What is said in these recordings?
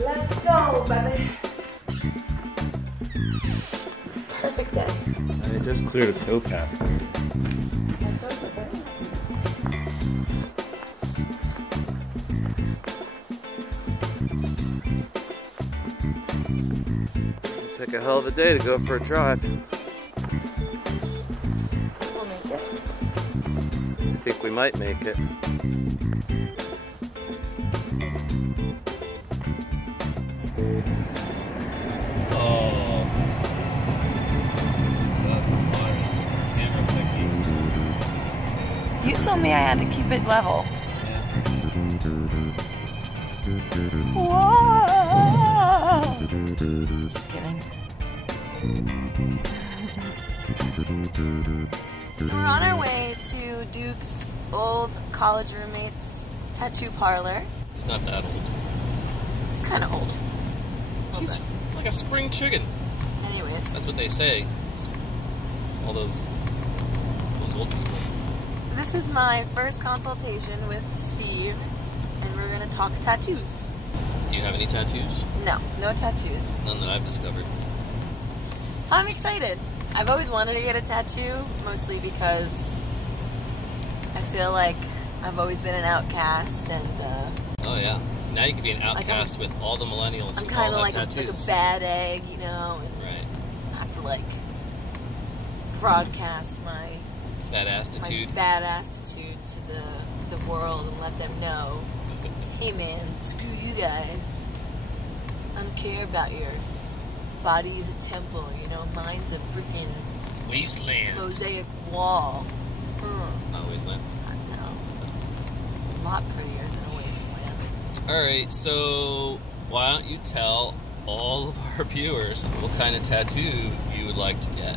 Let's go, baby. Perfect day. I just cleared a towpath. Pick a hell of a day to go for a drive. We'll make it. I think we might make it. Oh. You told me I had to keep it level. Whoa! Just kidding. So we're on our way to Duke's old college roommate's tattoo parlor. It's not that old. It's kind of old. She's like a spring chicken. Anyways. That's what they say. All those old people. This is my first consultation with Steve, and we're gonna talk tattoos. Do you have any tattoos? No, no tattoos. None that I've discovered. I'm excited. I've always wanted to get a tattoo, mostly because I feel like I've always been an outcast, and oh yeah. Now you could be an outcast with all the millennials who kind of all like have tattoos. like a bad egg, you know, and right. have to like broadcast my bad attitude. My bad attitude to the world and let them know, hey man, screw you guys. I don't care about your body's a temple, you know, mine's a freaking wasteland. Mosaic wall. It's not a wasteland. No. It's a lot prettier than a wasteland. Alright, so why don't you tell all of our viewers what kind of tattoo you would like to get?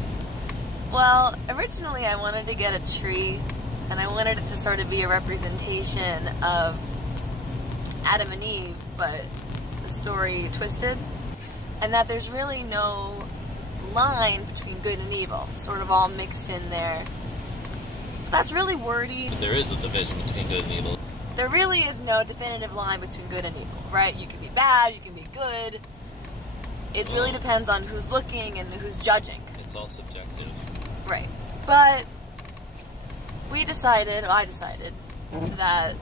Well, originally I wanted to get a tree, and I wanted it to sort of be a representation of Adam and Eve, but the story twisted, and that there's really no line between good and evil, sort of all mixed in there. That's really wordy. But there is a division between good and evil. There really is no definitive line between good and evil, right? You can be bad, you can be good. It really depends on who's looking and who's judging. It's all subjective. Right. But I decided that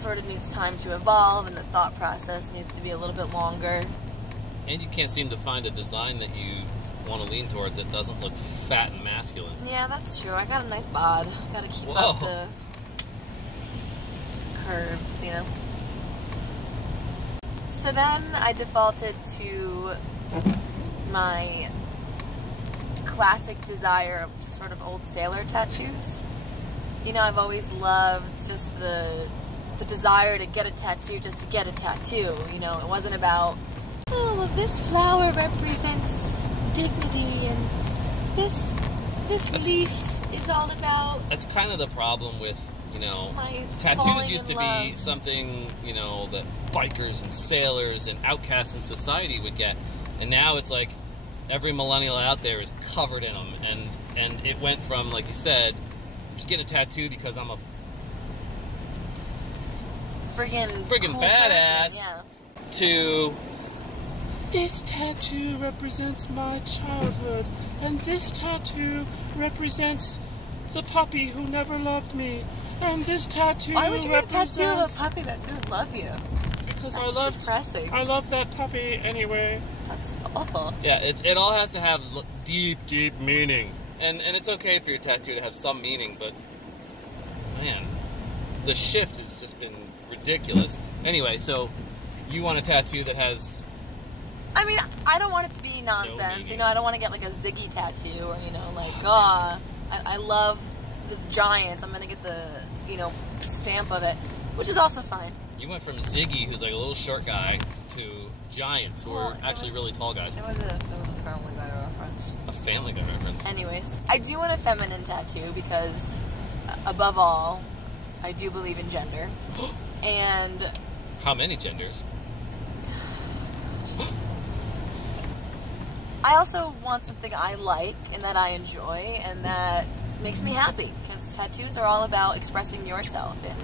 sort of needs time to evolve, and the thought process needs to be a little bit longer. And you can't seem to find a design that you want to lean towards that doesn't look fat and masculine. Yeah, that's true. I got a nice bod. Gotta keep up the curves, you know. So then I defaulted to my classic desire of sort of old sailor tattoos. You know, I've always loved just the desire to get a tattoo just to get a tattoo. You know, it wasn't about, oh, well, this flower represents dignity, and this leaf is all about... That's kind of the problem with, you know, tattoos used to be something, you know, that bikers and sailors and outcasts in society would get. And now it's like every millennial out there is covered in them. And it went from, like you said, just get a tattoo because I'm a friggin' cool badass, person, yeah. To this tattoo represents my childhood, and this tattoo represents the puppy who never loved me, and this tattoo Why would you get a tattoo of a represents... puppy that didn't love you? Because That's depressing. I love that puppy anyway. That's awful. Yeah, it all has to have deep, deep meaning. And it's okay for your tattoo to have some meaning, but man, the shift has just been ridiculous. Anyway, so you want a tattoo that has... I mean, I don't want it to be nonsense. You know, I don't want to get like a Ziggy tattoo, or, you know, like, I love the Giants. I'm going to get the, you know, stamp of it, which is also fine. You went from Ziggy, who's like a little short guy, to Giants, who are actually really tall guys. It was a Family Guy reference. A Family Guy reference. Anyways, I do want a feminine tattoo because, above all, I do believe in gender. And... How many genders? I also want something I like and that I enjoy and that makes me happy, because tattoos are all about expressing yourself and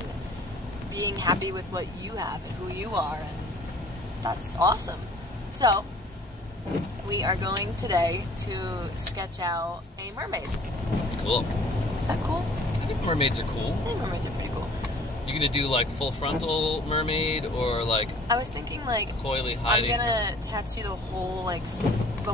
being happy with what you have and who you are, and that's awesome. So we are going today to sketch out a mermaid. Cool. Is that cool? I think mermaids are cool. I think mermaids are pretty cool. You gonna do like full frontal mermaid, or like I was thinking like coyly hiding? I'm gonna tattoo the whole like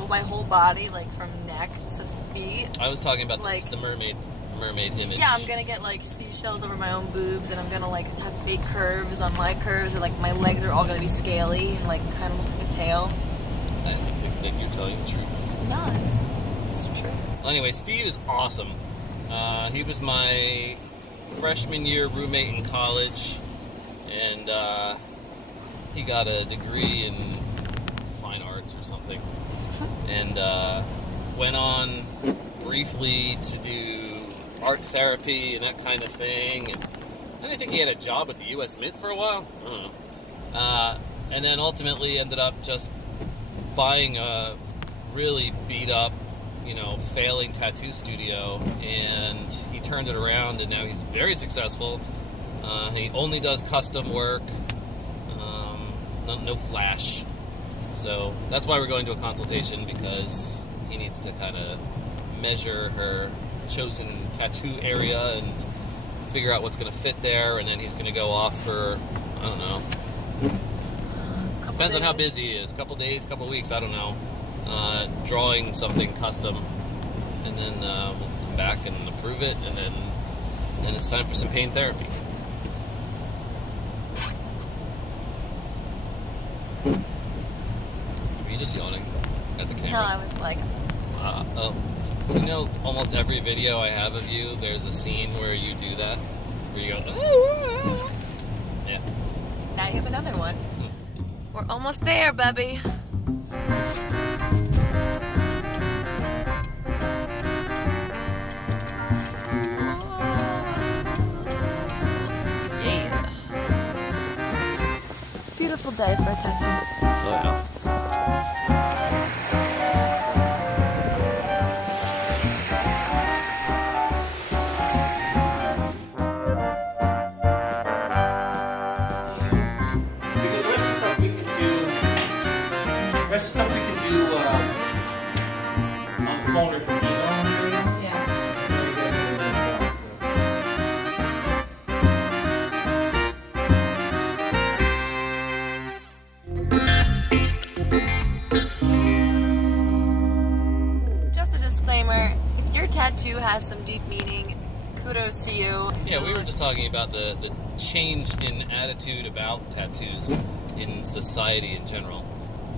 my whole body, like from neck to feet. I was talking about like the mermaid image. Yeah, I'm gonna get like seashells over my own boobs, and I'm gonna like have fake curves on my curves, and like my legs are all gonna be scaly and like kind of look like a tail. I think maybe you're telling the truth. No, it's true. Well, anyway, Steve is awesome. He was my freshman year roommate in college, and he got a degree in fine arts or something, and went on briefly to do art therapy and that kind of thing, and I think he had a job at the U.S. Mint for a while. I don't know. And then ultimately ended up just buying a really beat up, failing tattoo studio, and he turned it around, and now he's very successful. He only does custom work, no flash. So that's why we're going to a consultation, because he needs to kind of measure her chosen tattoo area and figure out what's going to fit there, and then he's going to go off for, I don't know, depends on how busy he is, couple days, couple weeks, I don't know, drawing something custom, and then we'll come back and approve it, and then it's time for some pain therapy. Are you just yawning at the camera? No, I was like... Oh. Do you know almost every video I have of you, there's a scene where you do that? Where you go... Yeah. Now you have another one. We're almost there, Bubby. Yeah. Beautiful day for a tattoo. Oh, yeah. The rest of the stuff we can do on the phone or through email. Yeah. Just a disclaimer, if your tattoo has some deep meaning, kudos to you. Yeah, we were just talking about the change in attitude about tattoos in society in general.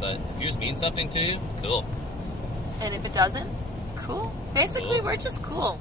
But if yours means something to you, cool. And if it doesn't, cool. Basically, Cool. we're just cool.